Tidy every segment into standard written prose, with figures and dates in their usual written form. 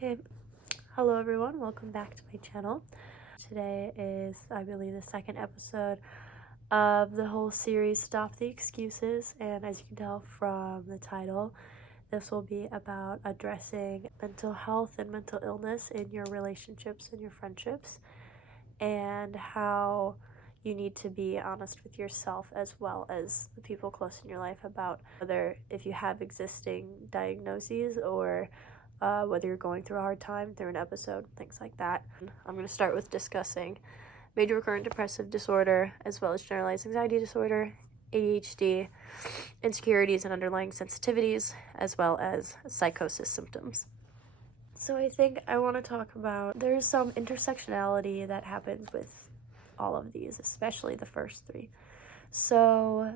Okay, hello everyone, welcome back to my channel. Today is, I believe, the second episode of the whole series, Stop the Excuses, and as you can tell from the title, this will be about addressing mental health and mental illness in your relationships and your friendships, and how you need to be honest with yourself as well as the people close in your life about whether if you have existing diagnoses or whether you're going through a hard time through an episode, things like that. I'm going to start with discussing major recurrent depressive disorder, as well as generalized anxiety disorder, ADHD, insecurities and underlying sensitivities, as well as psychosis symptoms. So I think I want to talk about, there's some intersectionality that happens with all of these, especially the first three. So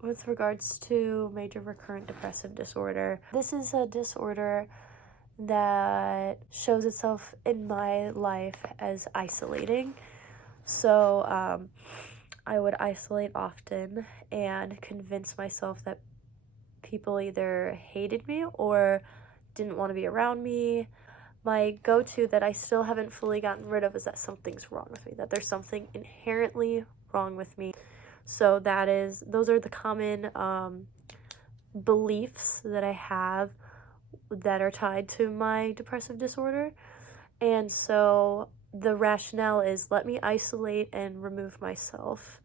with regards to major recurrent depressive disorder, this is a disorder that shows itself in my life as isolating. So I would isolate often and convince myself that people either hated me or didn't want to be around me. My go-to that I still haven't fully gotten rid of is that something's wrong with me, that there's something inherently wrong with me. So those are the common beliefs that I have that are tied to my depressive disorder. And so the rationale is, let me isolate and remove myself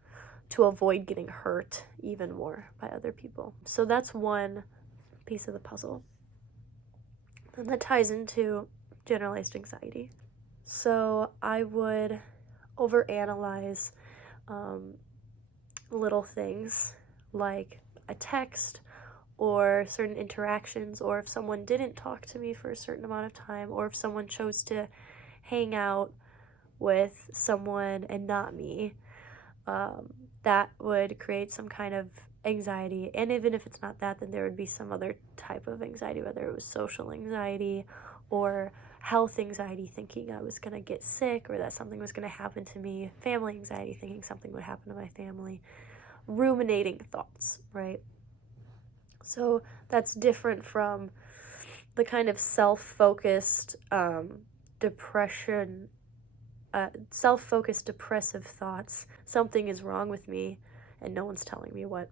to avoid getting hurt even more by other people. So that's one piece of the puzzle. And that ties into generalized anxiety. So I would overanalyze little things like a text or certain interactions, or if someone didn't talk to me for a certain amount of time, or if someone chose to hang out with someone and not me, that would create some kind of anxiety. And even if it's not that, then there would be some other type of anxiety, whether it was social anxiety or health anxiety, thinking I was going to get sick or that something was going to happen to me, family anxiety, thinking something would happen to my family, ruminating thoughts, right? So that's different from the kind of self-focused depression, self-focused depressive thoughts. Something is wrong with me and no one's telling me what.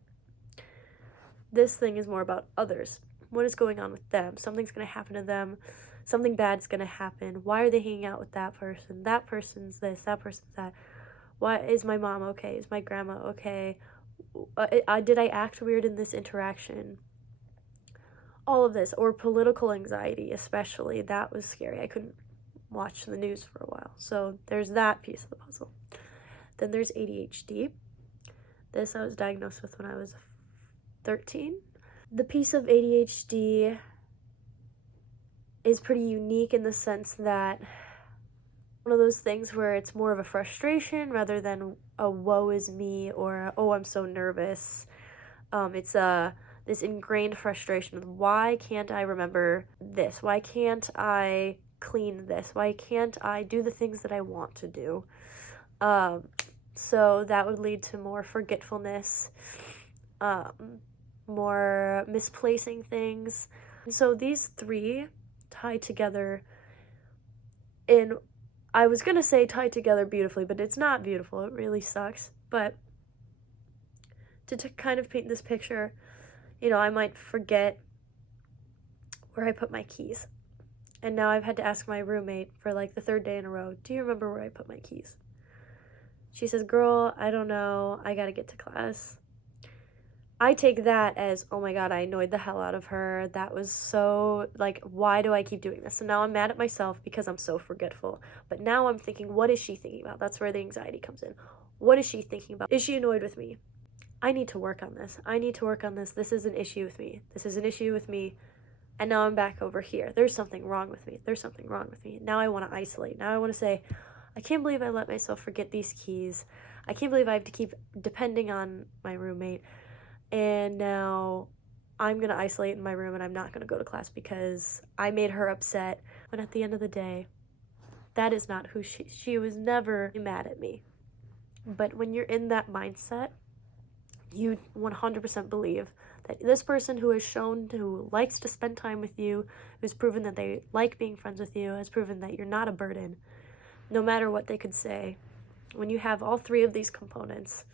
This thing is more about others. What is going on with them? Something's going to happen to them. Something bad's going to happen. Why are they hanging out with that person? That person's this, that person's that. Why is my mom okay? Is my grandma okay? Did I act weird in this interaction? All of this, or political anxiety especially, that was scary. I couldn't watch the news for a while. So there's that piece of the puzzle. Then there's ADHD. This I was diagnosed with when I was 13. The piece of ADHD is pretty unique in the sense that one of those things where it's more of a frustration rather than a woe is me or oh I'm so nervous. It's this ingrained frustration of why can't I remember this? Why can't I clean this? Why can't I do the things that I want to do? So that would lead to more forgetfulness, more misplacing things. And so these three tie together in, I was going to say tie together beautifully, but it's not beautiful. It really sucks. But to kind of paint this picture, you know, I might forget where I put my keys. And now I've had to ask my roommate for like the third day in a row, do you remember where I put my keys? She says, girl, I don't know. I got to get to class. I take that as, oh my God, I annoyed the hell out of her. That was so, like, why do I keep doing this? So now I'm mad at myself because I'm so forgetful. But now I'm thinking, what is she thinking about? That's where the anxiety comes in. What is she thinking about? Is she annoyed with me? I need to work on this. I need to work on this. This is an issue with me. This is an issue with me. And now I'm back over here. There's something wrong with me. There's something wrong with me. Now I want to isolate. Now I want to say, I can't believe I let myself forget these keys. I can't believe I have to keep depending on my roommate. And now I'm going to isolate in my room and I'm not going to go to class because I made her upset. When at the end of the day, that is not who she was never mad at me. But when you're in that mindset, you 100% believe that this person who likes to spend time with you, who's proven that they like being friends with you, has proven that you're not a burden, no matter what they could say. When you have all three of these components,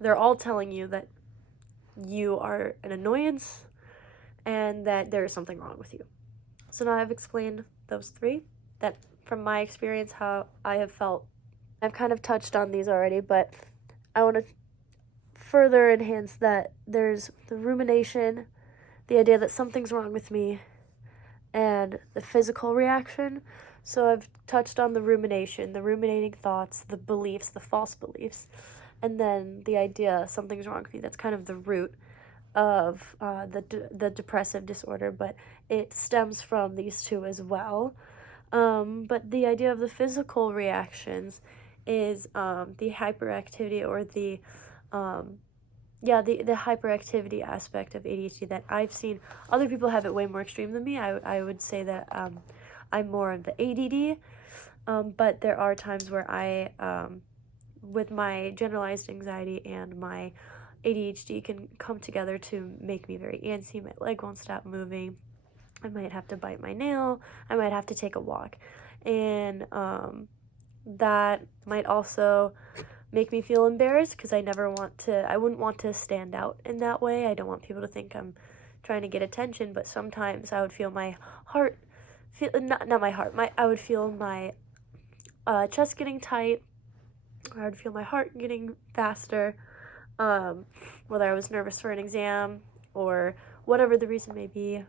they're all telling you that you are an annoyance and that there is something wrong with you. So now I've explained those three, that from my experience, how I have felt. I've kind of touched on these already, but I want to further enhance that. There's the rumination, the idea that something's wrong with me, and the physical reaction. So I've touched on the rumination, the ruminating thoughts, the beliefs, the false beliefs, and then the idea something's wrong with me. That's kind of the root of the depressive disorder, but it stems from these two as well. But the idea of the physical reactions is the hyperactivity, or the hyperactivity aspect of ADHD that I've seen. Other people have it way more extreme than me. I would say that I'm more of the ADD, but there are times where I, with my generalized anxiety and my ADHD, can come together to make me very antsy. My leg won't stop moving. I might have to bite my nail. I might have to take a walk. And that might also make me feel embarrassed, because I wouldn't want to stand out in that way. I don't want people to think I'm trying to get attention, but sometimes I would feel my heart, I would feel my chest getting tight, or I would feel my heart getting faster, whether I was nervous for an exam or whatever the reason may be,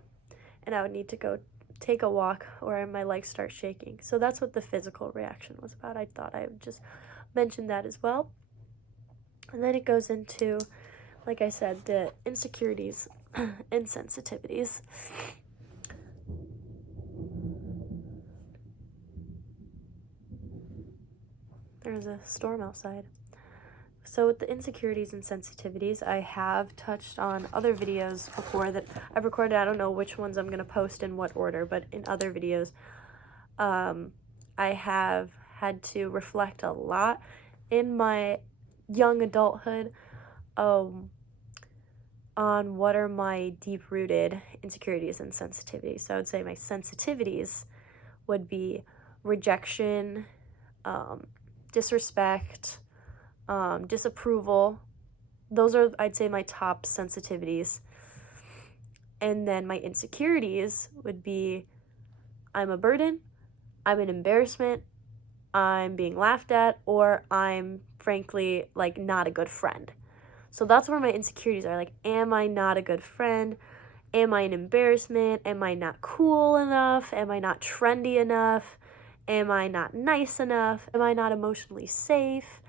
and I would need to go take a walk, or my legs start shaking. So that's what the physical reaction was about. I thought I would just mention that as well. And then it goes into, like I said, the insecurities and sensitivities. There's a storm outside. So with the insecurities and sensitivities, I have touched on other videos before that I've recorded. I don't know which ones I'm going to post in what order, but in other videos, I have had to reflect a lot in my young adulthood on what are my deep-rooted insecurities and sensitivities. So I would say my sensitivities would be rejection, disrespect, disapproval. Those are, I'd say, my top sensitivities. And then my insecurities would be I'm a burden, I'm an embarrassment, I'm being laughed at, or I'm frankly like not a good friend. So that's where my insecurities are. Like, am I not a good friend? Am I an embarrassment? Am I not cool enough? Am I not trendy enough? Am I not nice enough? Am I not emotionally safe?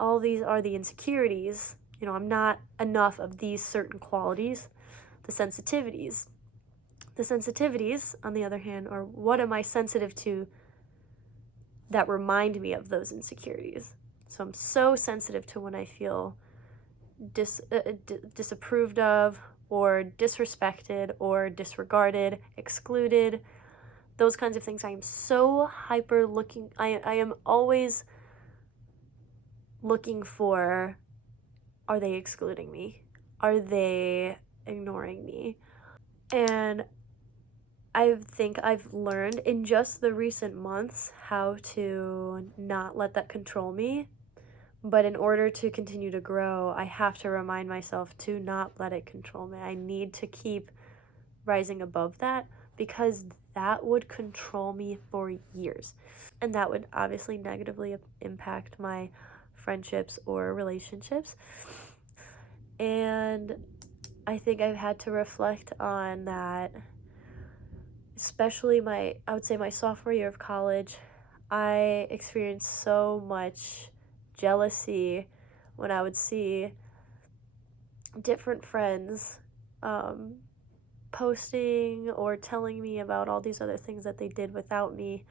All these are the insecurities. I'm not enough of these certain qualities. The sensitivities. The sensitivities, on the other hand, are what am I sensitive to that remind me of those insecurities. So I'm so sensitive to when I feel disapproved of, or disrespected, or disregarded, excluded, those kinds of things. I am so hyper looking. I am always looking for, are they excluding me? Are they ignoring me? And I think I've learned in just the recent months how to not let that control me. But in order to continue to grow, I have to remind myself to not let it control me. I need to keep rising above that, because that would control me for years. And that would obviously negatively impact my friendships or relationships. And I think I've had to reflect on that, especially I would say my sophomore year of college. I experienced so much jealousy when I would see different friends posting or telling me about all these other things that they did without me,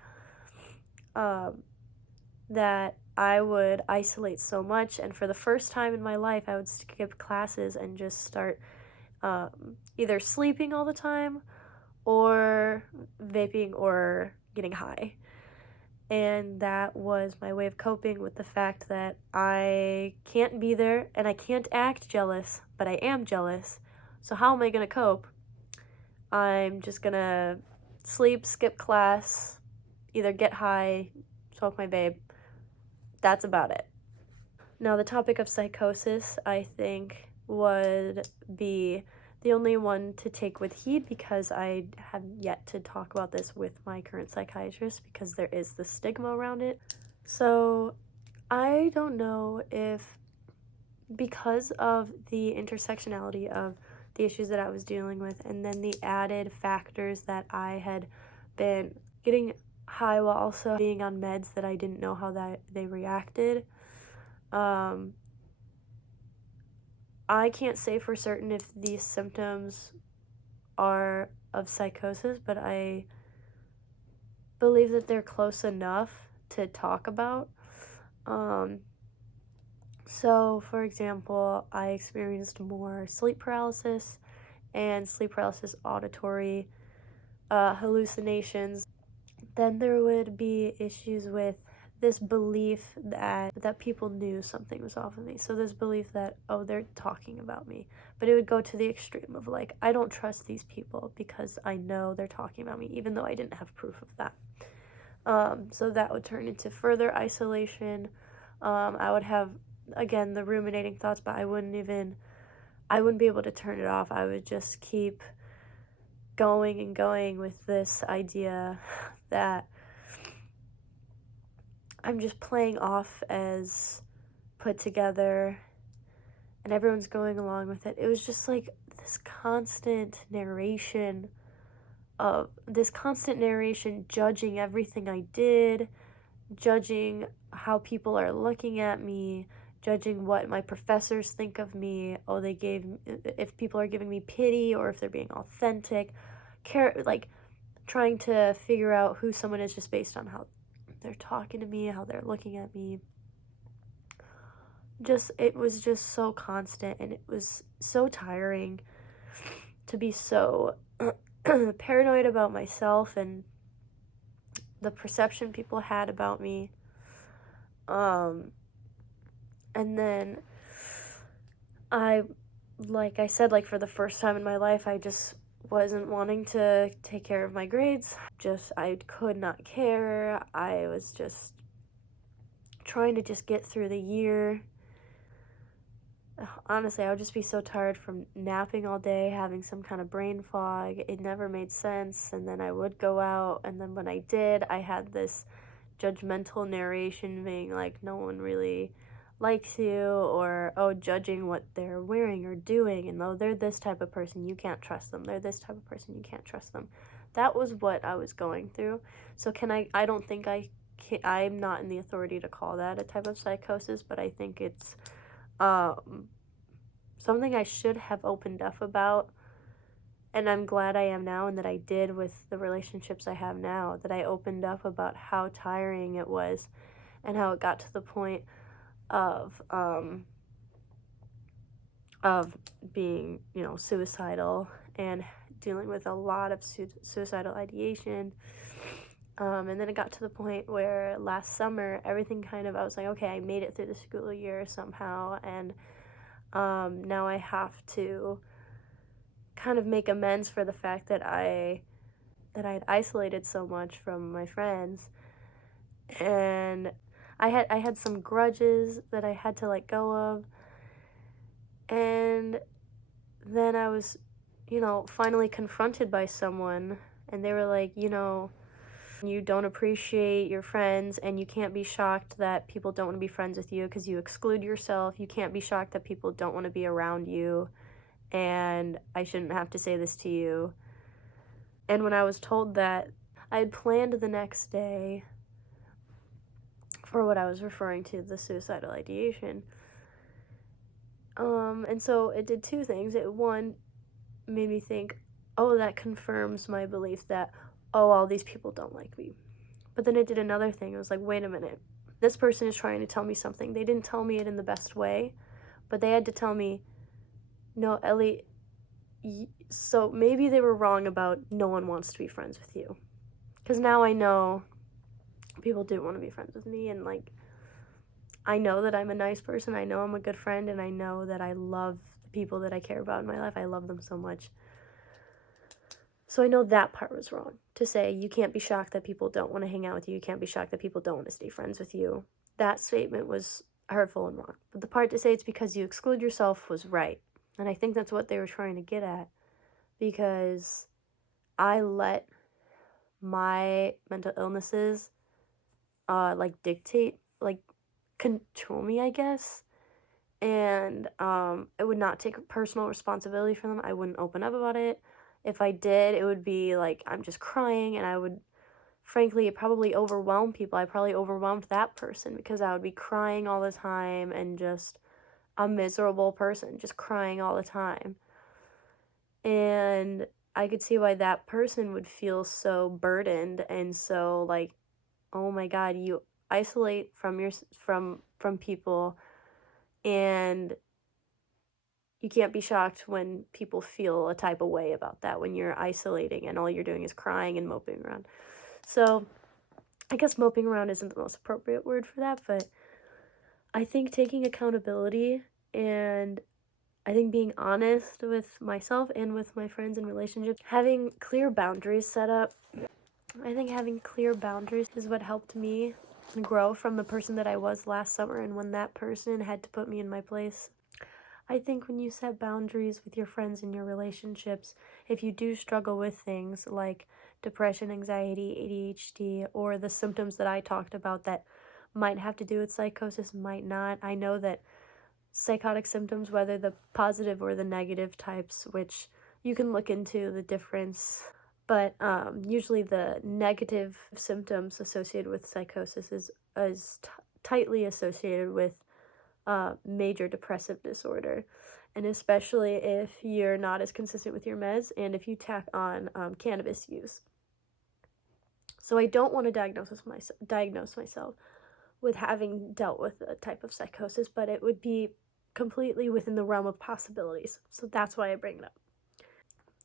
that I would isolate so much. And for the first time in my life, I would skip classes and just start either sleeping all the time, or vaping, or getting high. And that was my way of coping with the fact that I can't be there and I can't act jealous, but I am jealous. So how am I going to cope? I'm just going to sleep, skip class, either get high, smoke my vape. That's about it. Now, the topic of psychosis, I think, would be the only one to take with heed, because I have yet to talk about this with my current psychiatrist, because there is the stigma around it. So I don't know if, because of the intersectionality of the issues that I was dealing with, and then the added factors that I had been getting high while also being on meds that I didn't know how that they reacted, I can't say for certain if these symptoms are of psychosis, but I believe that they're close enough to talk about. So, for example, I experienced more sleep paralysis and sleep paralysis auditory hallucinations. Then there would be issues with this belief that people knew something was off of me. So this belief that, oh, they're talking about me. But it would go to the extreme of like, I don't trust these people because I know they're talking about me, even though I didn't have proof of that. So that would turn into further isolation. I would have, again, the ruminating thoughts, but I wouldn't be able to turn it off. I would just keep going and going with this idea that I'm just playing off as put together and everyone's going along with it. It was just like this constant narration, judging everything I did, judging how people are looking at me, judging what my professors think of me. Oh, if people are giving me pity or if they're being authentic, like trying to figure out who someone is just based on how they're talking to me, how they're looking at me. It was just so constant, and it was so tiring to be so paranoid about myself and the perception people had about me. And then like I said, for the first time in my life, I just wasn't wanting to take care of my grades. I could not care. I was just trying to just get through the year. Honestly, I would just be so tired from napping all day, having some kind of brain fog. It never made sense. And then I would go out, and then when I did, I had this judgmental narration being like, no one really likes you, or judging what they're wearing or doing, and they're this type of person, you can't trust them. They're this type of person, you can't trust them. That was what I was going through. So I don't think I'm not in the authority to call that a type of psychosis, but I think it's something I should have opened up about, and I'm glad I am now, and that I did with the relationships I have now, that I opened up about how tiring it was and how it got to the point of being, suicidal and dealing with a lot of suicidal ideation. And then it got to the point where last summer, everything I was like, okay, I made it through the school year somehow, and now I have to kind of make amends for the fact that I had isolated so much from my friends, and I had some grudges that I had to let go of, and then I was, finally confronted by someone, and they were like, you don't appreciate your friends, and you can't be shocked that people don't want to be friends with you because you exclude yourself. You can't be shocked that people don't want to be around you, and I shouldn't have to say this to you. And when I was told that, I had planned the next day for what I was referring to, the suicidal ideation. And so it did two things. One, made me think, oh, that confirms my belief that, all these people don't like me. But then it did another thing. It was like, wait a minute. This person is trying to tell me something. They didn't tell me it in the best way, but they had to tell me, no, Ellie, so maybe they were wrong about no one wants to be friends with you. Because now I know people do want to be friends with me, and I know that I'm a nice person. I know I'm a good friend, and I know that I love the people that I care about in my life. I love them so much. So I know that part was wrong. To say you can't be shocked that people don't want to hang out with you. You can't be shocked that people don't want to stay friends with you. That statement was hurtful and wrong. But the part to say it's because you exclude yourself was right. And I think that's what they were trying to get at. Because I let my mental illnesses dictate, control me, I guess. And I would not take personal responsibility for them. I wouldn't open up about it. If I did, it would be like I'm just crying, and I would, frankly, probably overwhelm people. I probably overwhelmed that person because I would be crying all the time and just a miserable person, just crying all the time. And I could see why that person would feel so burdened and so like, oh my God, you isolate from people, and you can't be shocked when people feel a type of way about that when you're isolating and all you're doing is crying and moping around. So I guess moping around isn't the most appropriate word for that, but I think taking accountability, and I think being honest with myself and with my friends and relationships, having clear boundaries set up. I think having clear boundaries is what helped me grow from the person that I was last summer, and when that person had to put me in my place. I think when you set boundaries with your friends and your relationships, if you do struggle with things like depression, anxiety, ADHD, or the symptoms that I talked about that might have to do with psychosis, might not. I know that psychotic symptoms, whether the positive or the negative types, which you can look into the difference, but usually the negative symptoms associated with psychosis is tightly associated with major depressive disorder, and especially if you're not as consistent with your meds and if you tack on cannabis use. So I don't want to diagnose myself with having dealt with a type of psychosis, but it would be completely within the realm of possibilities. So that's why I bring it up.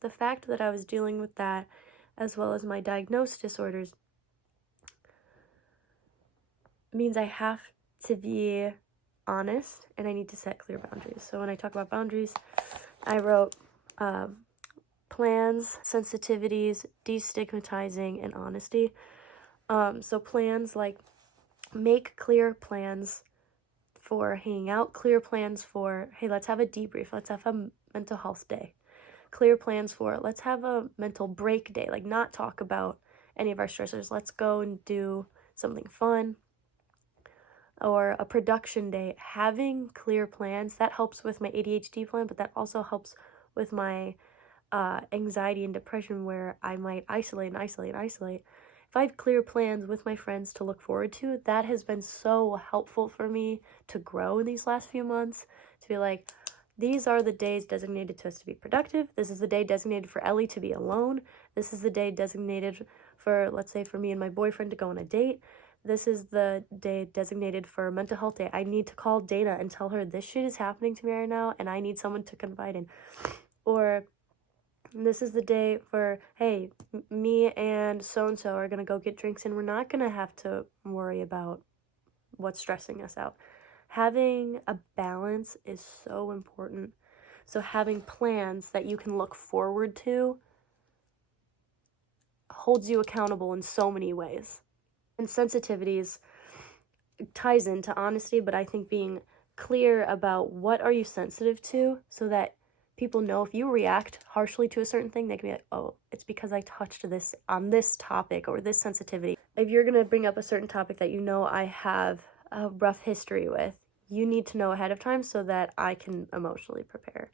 The fact that I was dealing with that, as well as my diagnosed disorders, means I have to be honest and I need to set clear boundaries. So when I talk about boundaries, I wrote plans, sensitivities, destigmatizing, and honesty. So plans, like make clear plans for hanging out, clear plans for, hey, let's have a debrief, let's have a mental health day, clear plans for, let's have a mental break day, like not talk about any of our stressors, let's go and do something fun, or a production day. Having clear plans, that helps with my ADHD plan, but that also helps with my anxiety and depression, where I might isolate. If I have clear plans with my friends to look forward to, that has been so helpful for me to grow in these last few months, to be like, these are the days designated to us to be productive. This is the day designated for Ellie to be alone. This is the day designated for, let's say, for me and my boyfriend to go on a date. This is the day designated for mental health day. I need to call Dana and tell her this shit is happening to me right now and I need someone to confide in. Or this is the day for, hey, me and so-and-so are going to go get drinks and we're not going to have to worry about what's stressing us out. Having a balance is so important. So having plans that you can look forward to holds you accountable in so many ways. And sensitivities ties into honesty, but I think being clear about what are you sensitive to, so that people know if you react harshly to a certain thing, they can be like, oh, it's because I touched this on this topic or this sensitivity. If you're going to bring up a certain topic that you know I have a rough history with, you need to know ahead of time so that I can emotionally prepare.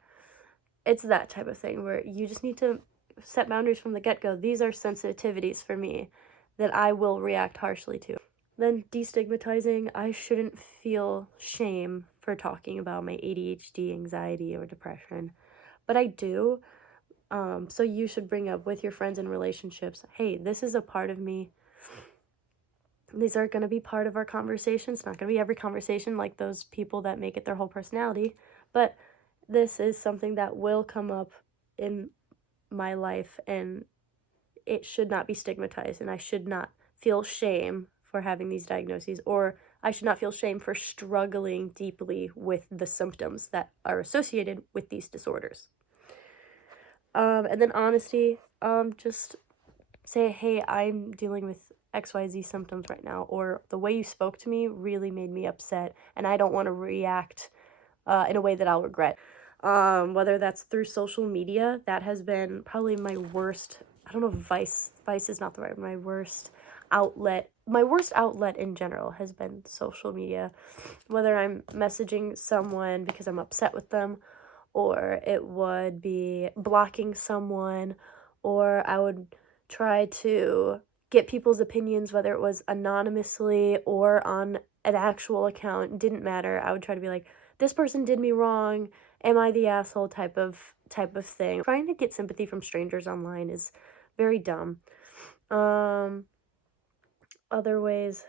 It's that type of thing where you just need to set boundaries from the get-go. These are sensitivities for me that I will react harshly to. Then destigmatizing, I shouldn't feel shame for talking about my ADHD, anxiety, or depression, but I do. So you should bring up with your friends and relationships, hey, this is a part of me. These are going to be part of our conversation. It's not going to be every conversation like those people that make it their whole personality, but this is something that will come up in my life, and it should not be stigmatized, and I should not feel shame for having these diagnoses, or I should not feel shame for struggling deeply with the symptoms that are associated with these disorders. And then honesty, just say, hey, I'm dealing with XYZ symptoms right now, or the way you spoke to me really made me upset, and I don't want to react in a way that I'll regret. Whether that's through social media, that has been probably my worst, I don't know if vice is not the right, my worst outlet in general has been social media. Whether I'm messaging someone because I'm upset with them, or it would be blocking someone, or I would try to get people's opinions, whether it was anonymously or on an actual account, didn't matter. I would try to be like, this person did me wrong, am I the asshole type of thing. Trying to get sympathy from strangers online is very dumb. Other ways,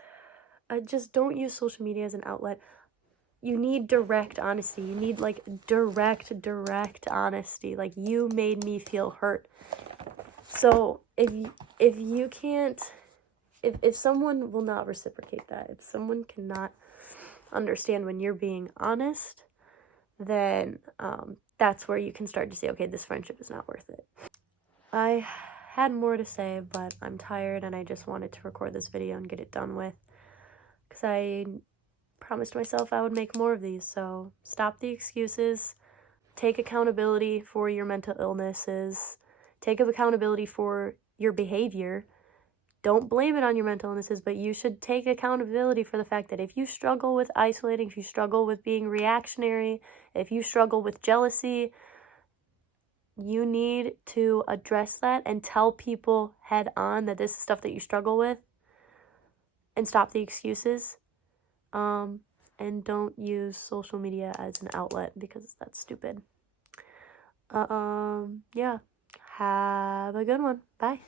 just don't use social media as an outlet. You need direct honesty. You need, like, direct honesty. Like, you made me feel hurt. So if you can't, if someone will not reciprocate that, if someone cannot understand when you're being honest, then that's where you can start to say, okay, this friendship is not worth it. I had more to say, but I'm tired and I just wanted to record this video and get it done with, because I promised myself I would make more of these. So stop the excuses, take accountability for your mental illnesses, take accountability for your behavior. Don't blame it on your mental illnesses, but you should take accountability for the fact that if you struggle with isolating, if you struggle with being reactionary, if you struggle with jealousy, you need to address that and tell people head on that this is stuff that you struggle with, and stop the excuses. And don't use social media as an outlet, because that's stupid. Yeah. Have a good one. Bye.